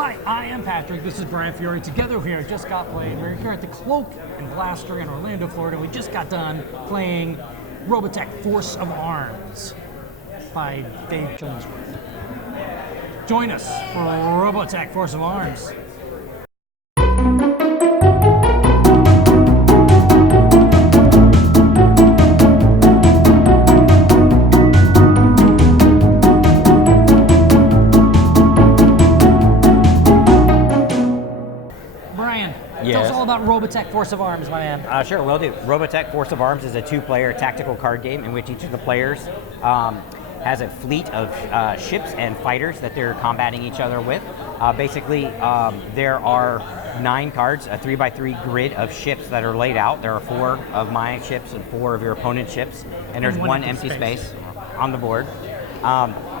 Hi, I am Patrick. This is Brian Fiore. Together we just got playing. We're here at the Cloak and Blaster in Orlando, Florida. We just got done playing Robotech Force of Arms by Dave Killingsworth. Join us for Robotech Force of Arms. Tell us all about Robotech Force of Arms, my man. Sure, will do. Robotech Force of Arms is a two-player tactical card game in which each of the players has a fleet of ships and fighters that they're combating each other with. There are 9 cards, a 3x3 grid of ships that are laid out. There are 4 of my ships and 4 of your opponent's ships, and there's one empty space on the board.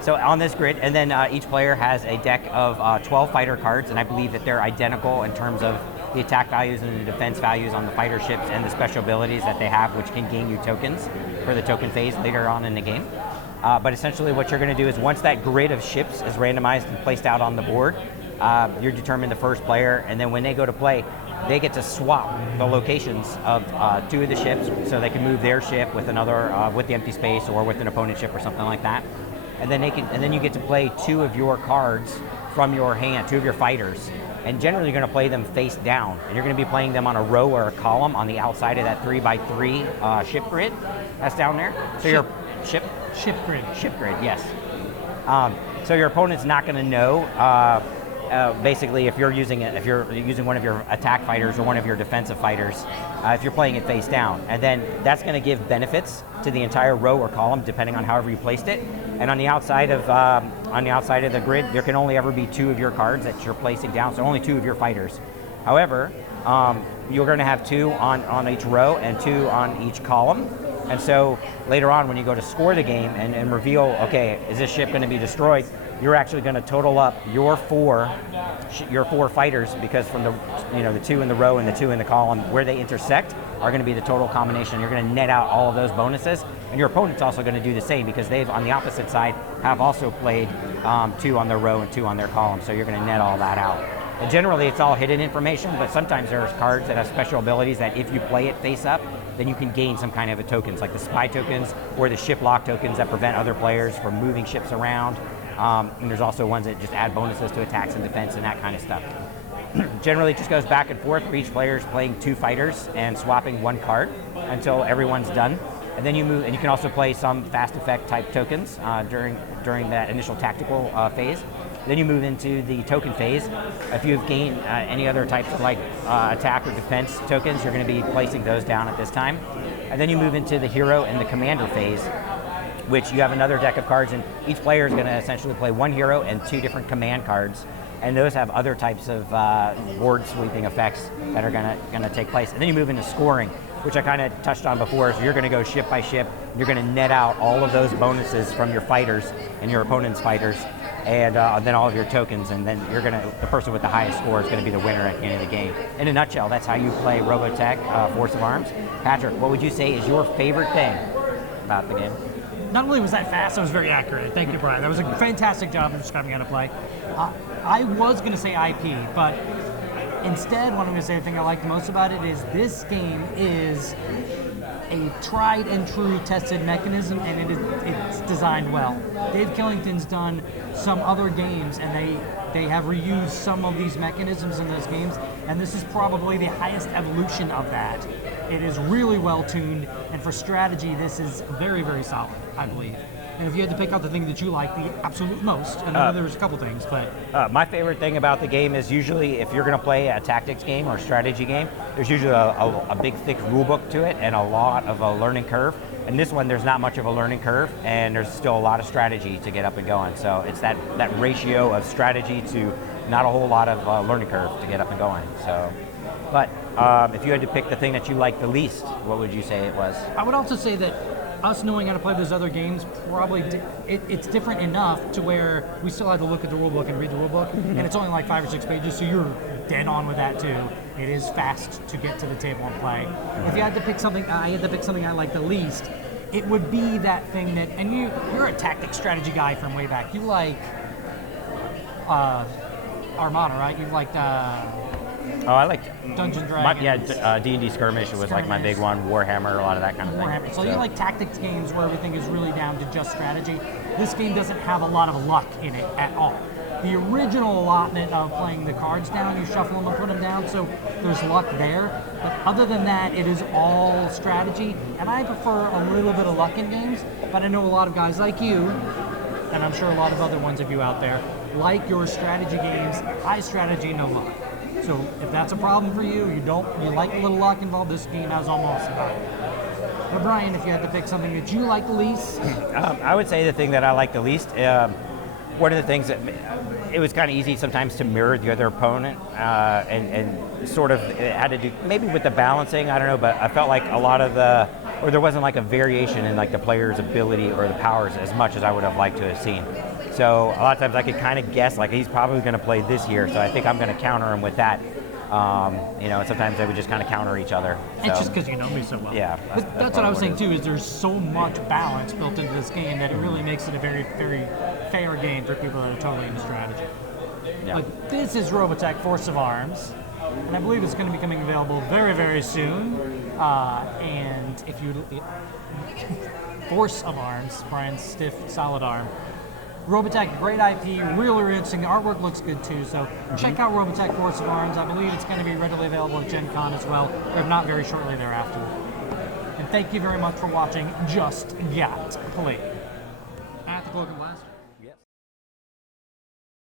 So on this grid, and then each player has a deck of 12 fighter cards, and I believe that they're identical in terms of the attack values and the defense values on the fighter ships and the special abilities that they have, which can gain you tokens for the token phase later on in the game. But essentially what you're going to do is once that grid of ships is randomized and placed out on the board, you're determined the first player, and then when they go to play, they get to swap the locations of 2 of the ships, so they can move their ship with another, with the empty space or with an opponent's ship or something like that. And then you get to play 2 of your cards from your hand, 2 of your fighters. And generally you're going to play them face down. And you're going to be playing them on a row or a column on the outside of that 3x3 ship grid that's down there. So your ship grid, yes. So your opponent's not going to know basically if you're using one of your attack fighters or one of your defensive fighters, if you're playing it face down. And then that's going to give benefits to the entire row or column depending on however you placed it. And on the outside of the grid, there can only ever be 2 of your cards that you're placing down, so only 2 of your fighters. However, you're going to have 2 on each row and 2 on each column. And so later on when you go to score the game and reveal, okay, is this ship going to be destroyed, you're actually going to total up your 4 fighters, because from the 2 in the row and the 2 in the column, where they intersect are going to be the total combination. You're going to net out all of those bonuses, and your opponent's also going to do the same because they've, on the opposite side, have also played 2 on their row and 2 on their column, so you're going to net all that out. And generally it's all hidden information, but sometimes there's cards that have special abilities that if you play it face up, then you can gain some kind of tokens, like the spy tokens or the ship lock tokens that prevent other players from moving ships around. And there's also ones that just add bonuses to attacks and defense and that kind of stuff. Generally, it just goes back and forth for each player playing 2 fighters and swapping 1 card until everyone's done. And then you move, and you can also play some fast effect type tokens during that initial tactical phase. Then you move into the token phase. If you've gained any other types of attack or defense tokens, you're going to be placing those down at this time. And then you move into the hero and the commander phase, which you have another deck of cards, and each player is going to essentially play 1 hero and 2 different command cards, and those have other types of board sweeping effects that are going to take place. And then you move into scoring, which I kind of touched on before. So you're going to go ship by ship. You're going to net out all of those bonuses from your fighters and your opponent's fighters, and then all of your tokens, and then the person with the highest score is going to be the winner at the end of the game. In a nutshell, that's how you play Robotech Force of Arms. Patrick, what would you say is your favorite thing about the game? Not only was that fast, it was very accurate. Thank you, Brian. That was a fantastic job of describing how to play. I was going to say IP, but instead, what I'm going to say, the thing I like the most about it is this game is a tried and true tested mechanism, and it's designed well. Dave Killington's done some other games, and they have reused some of these mechanisms in those games, and this is probably the highest evolution of that. It is really well tuned, and for strategy, this is very, very solid, I believe. And if you had to pick out the thing that you like the absolute most, I know there's a couple things, but... my favorite thing about the game is usually if you're going to play a tactics game or a strategy game, there's usually a big, thick rule book to it and a lot of a learning curve. And this one, there's not much of a learning curve, and there's still a lot of strategy to get up and going. So it's that ratio of strategy to not a whole lot of learning curve to get up and going. So, but if you had to pick the thing that you like the least, what would you say it was? I would also say that us knowing how to play those other games, probably it's different enough to where we still had to look at the rulebook and read the rulebook, and it's only like 5 or 6 pages, so you're dead on with that too. It is fast to get to the table and play. If you had to pick something, I had to pick something I like the least, it would be that thing that, and you're a tactic strategy guy from way back. You like Armada, right? You liked Oh, I like Dungeons & Dragons. D&D Skirmish was like my big one. Warhammer, a lot of that kind of Warhammer. thing. So you like tactics games where everything is really down to just strategy. This game doesn't have a lot of luck in it at all. The original allotment of playing the cards down, you shuffle them and put them down, so there's luck there. But other than that, it is all strategy, and I prefer a little bit of luck in games, but I know a lot of guys like you, and I'm sure a lot of other ones of you out there, like your strategy games, high strategy, no luck. So if that's a problem for you, you like a little luck involved, this game has almost about it. But Brian, if you had to pick something that you like the least? I would say the thing that I like the least, one of the things that it was kind of easy sometimes to mirror the other opponent, and sort of it had to do maybe with the balancing, I don't know, but I felt like a lot of there wasn't like a variation in like the player's ability or the powers as much as I would have liked to have seen. So a lot of times I could kind of guess like he's probably going to play this here, so I think I'm going to counter him with that. And sometimes they would just kind of counter each other. So, it's just because you know me so well. Yeah. But that's what I was saying too, is there's so much balance built into this game that it really makes it a very, very fair game for people that are totally into strategy. Yeah. But this is Robotech Force of Arms, and I believe it's going to be coming available very, very soon. And if you... Force of Arms, Brian's stiff, solid arm. Robotech, great IP, really interesting. The artwork looks good too, so check out Robotech Force of Arms. I believe it's going to be readily available at Gen Con as well, if not very shortly thereafter. And thank you very much for watching Just Got Played. At the Cloak and Blast.